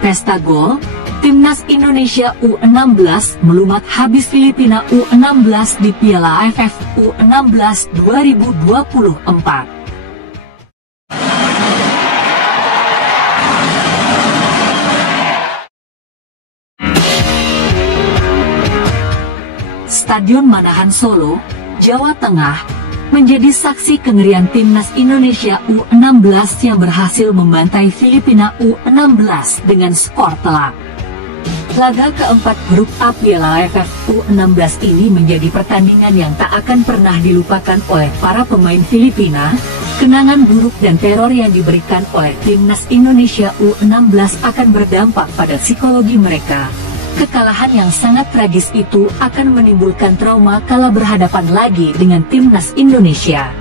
pesta gol, Timnas Indonesia U16 melumat habis Filipina U16 di Piala AFF U16 2024. Stadion Manahan Solo, Jawa Tengah, menjadi saksi kengerian Timnas Indonesia U16 yang berhasil membantai Filipina U16 dengan skor telak. Laga keempat grup A Piala AFF U16 ini menjadi pertandingan yang tak akan pernah dilupakan oleh para pemain Filipina. Kenangan buruk dan teror yang diberikan oleh Timnas Indonesia U16 akan berdampak pada psikologi mereka. Kekalahan yang sangat tragis itu akan menimbulkan trauma kala berhadapan lagi dengan Timnas Indonesia.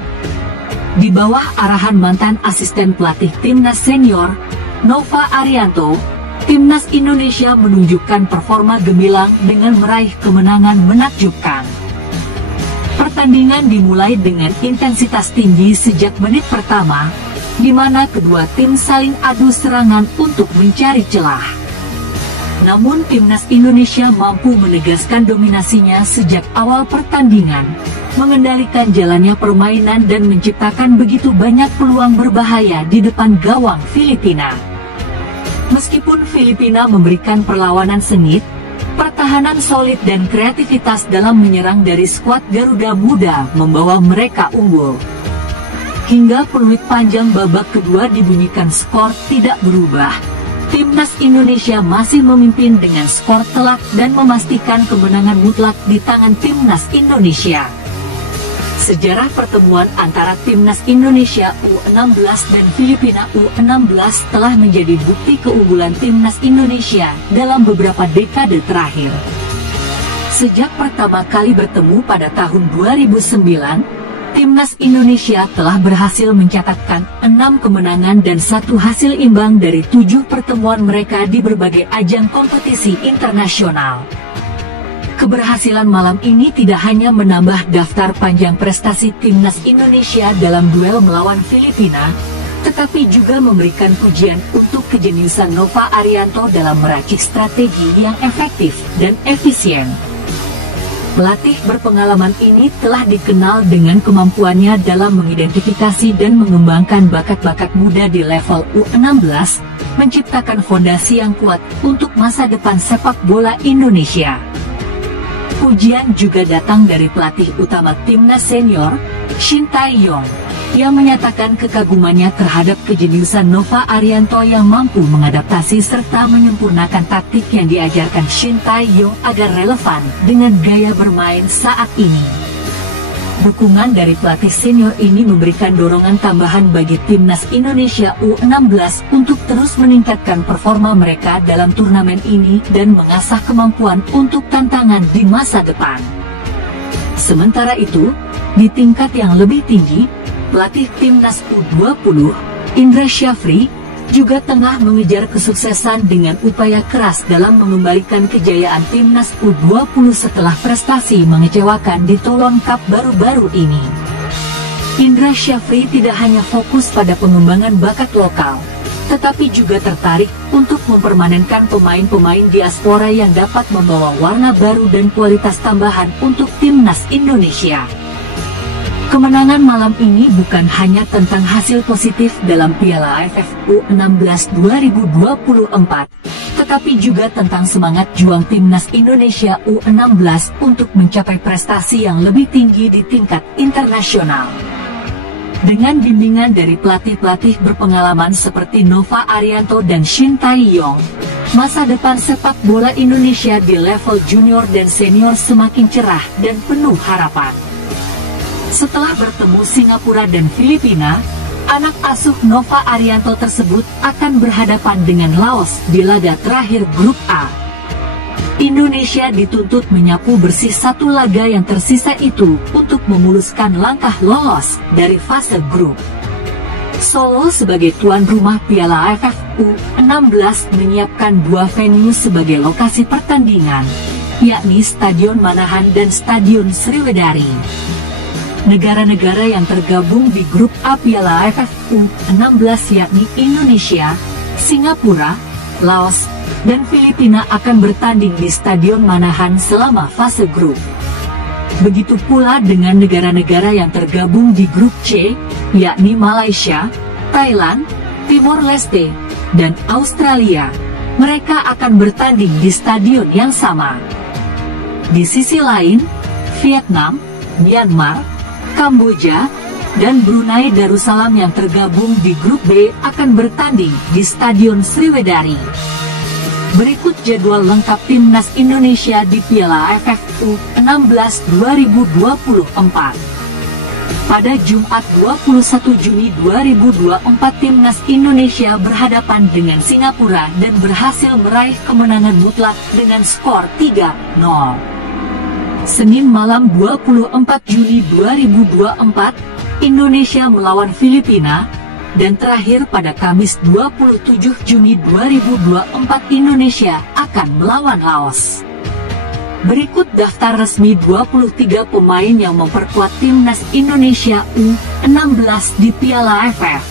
Di bawah arahan mantan asisten pelatih Timnas Senior, Nova Arianto, Timnas Indonesia menunjukkan performa gemilang dengan meraih kemenangan menakjubkan. Pertandingan dimulai dengan intensitas tinggi sejak menit pertama, di mana kedua tim saling adu serangan untuk mencari celah. Namun Timnas Indonesia mampu menegaskan dominasinya sejak awal pertandingan, mengendalikan jalannya permainan dan menciptakan begitu banyak peluang berbahaya di depan gawang Filipina. Meskipun Filipina memberikan perlawanan sengit, pertahanan solid dan kreativitas dalam menyerang dari skuad Garuda Muda membawa mereka unggul. Hingga peluit panjang babak kedua dibunyikan, skor tidak berubah. Timnas Indonesia masih memimpin dengan skor telak dan memastikan kemenangan mutlak di tangan Timnas Indonesia. Sejarah pertemuan antara Timnas Indonesia U16 dan Filipina U16 telah menjadi bukti keunggulan Timnas Indonesia dalam beberapa dekade terakhir. Sejak pertama kali bertemu pada tahun 2009, Timnas Indonesia telah berhasil mencatatkan 6 kemenangan dan 1 hasil imbang dari 7 pertemuan mereka di berbagai ajang kompetisi internasional. Keberhasilan malam ini tidak hanya menambah daftar panjang prestasi Timnas Indonesia dalam duel melawan Filipina, tetapi juga memberikan pujian untuk kejeniusan Nova Arianto dalam meracik strategi yang efektif dan efisien. Pelatih berpengalaman ini telah dikenal dengan kemampuannya dalam mengidentifikasi dan mengembangkan bakat-bakat muda di level U16, menciptakan fondasi yang kuat untuk masa depan sepak bola Indonesia. Pujian juga datang dari pelatih utama Timnas Senior, Shin Tae-yong, yang menyatakan kekagumannya terhadap kejeniusan Nova Arianto yang mampu mengadaptasi serta menyempurnakan taktik yang diajarkan Shin Tae-yong agar relevan dengan gaya bermain saat ini. Dukungan dari pelatih senior ini memberikan dorongan tambahan bagi Timnas Indonesia U16 untuk terus meningkatkan performa mereka dalam turnamen ini dan mengasah kemampuan untuk tantangan di masa depan. Sementara itu, di tingkat yang lebih tinggi, pelatih Timnas U20, Indra Syafri, juga tengah mengejar kesuksesan dengan upaya keras dalam mengembalikan kejayaan Timnas U20 setelah prestasi mengecewakan di Toulon Cup baru-baru ini. Indra Syafri tidak hanya fokus pada pengembangan bakat lokal, tetapi juga tertarik untuk mempermanenkan pemain-pemain diaspora yang dapat membawa warna baru dan kualitas tambahan untuk Timnas Indonesia. Kemenangan malam ini bukan hanya tentang hasil positif dalam Piala AFF U16 2024, tetapi juga tentang semangat juang Timnas Indonesia U16 untuk mencapai prestasi yang lebih tinggi di tingkat internasional. Dengan bimbingan dari pelatih-pelatih berpengalaman seperti Nova Arianto dan Shin Tae-yong, masa depan sepak bola Indonesia di level junior dan senior semakin cerah dan penuh harapan. Setelah bertemu Singapura dan Filipina, anak asuh Nova Arianto tersebut akan berhadapan dengan Laos di laga terakhir grup A. Indonesia dituntut menyapu bersih 1 laga yang tersisa itu untuk memuluskan langkah lolos dari fase grup. Solo sebagai tuan rumah Piala AFF U16 menyiapkan 2 venue sebagai lokasi pertandingan, yakni Stadion Manahan dan Stadion Sriwedari. Negara-negara yang tergabung di grup A Piala AFF U16 yakni Indonesia, Singapura, Laos, dan Filipina akan bertanding di Stadion Manahan selama fase grup. Begitu pula dengan negara-negara yang tergabung di grup C, yakni Malaysia, Thailand, Timor Leste, dan Australia. Mereka akan bertanding di stadion yang sama. Di sisi lain, Vietnam, Myanmar, Kamboja, dan Brunei Darussalam yang tergabung di grup B akan bertanding di Stadion Sriwedari. Berikut jadwal lengkap Timnas Indonesia di Piala AFF U16 2024. Pada Jumat 21 Juni 2024 Timnas Indonesia berhadapan dengan Singapura dan berhasil meraih kemenangan mutlak dengan skor 3-0. Senin malam 24 Juni 2024, Indonesia melawan Filipina, dan terakhir pada Kamis 27 Juni 2024 Indonesia akan melawan Laos. Berikut daftar resmi 23 pemain yang memperkuat Timnas Indonesia U16 di Piala AFF.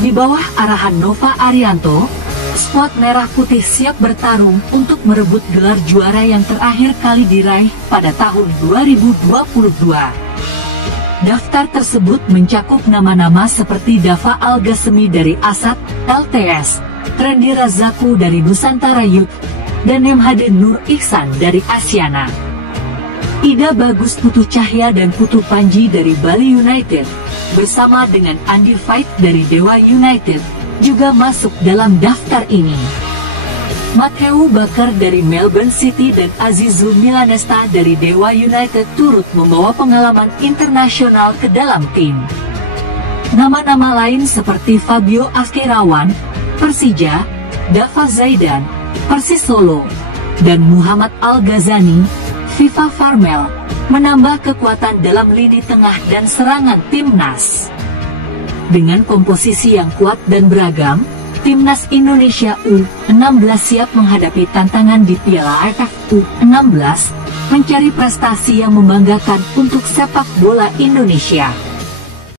Di bawah arahan Nova Arianto, skuad Merah Putih siap bertarung untuk merebut gelar juara yang terakhir kali diraih pada tahun 2022. Daftar tersebut mencakup nama-nama seperti Dava Al-Ghasemi dari Asad LTS, Trendy Razako dari Nusantara Youth, dan Emhade Nur Ihsan dari Asiana. Ida Bagus Putu Cahya dan Putu Panji dari Bali United, bersama dengan Andi Fight dari Dewa United, juga masuk dalam daftar ini. Matthew Bakar dari Melbourne City dan Azizul Milanesta dari Dewa United turut membawa pengalaman internasional ke dalam tim. Nama-nama lain seperti Fabio Askerawan, Persija, Dava Zaidan, Persis Solo, dan Muhammad Al-Ghazani, Viva Farmel, menambah kekuatan dalam lini tengah dan serangan Timnas. Dengan komposisi yang kuat dan beragam, Timnas Indonesia U16 siap menghadapi tantangan di Piala AFF U16, mencari prestasi yang membanggakan untuk sepak bola Indonesia.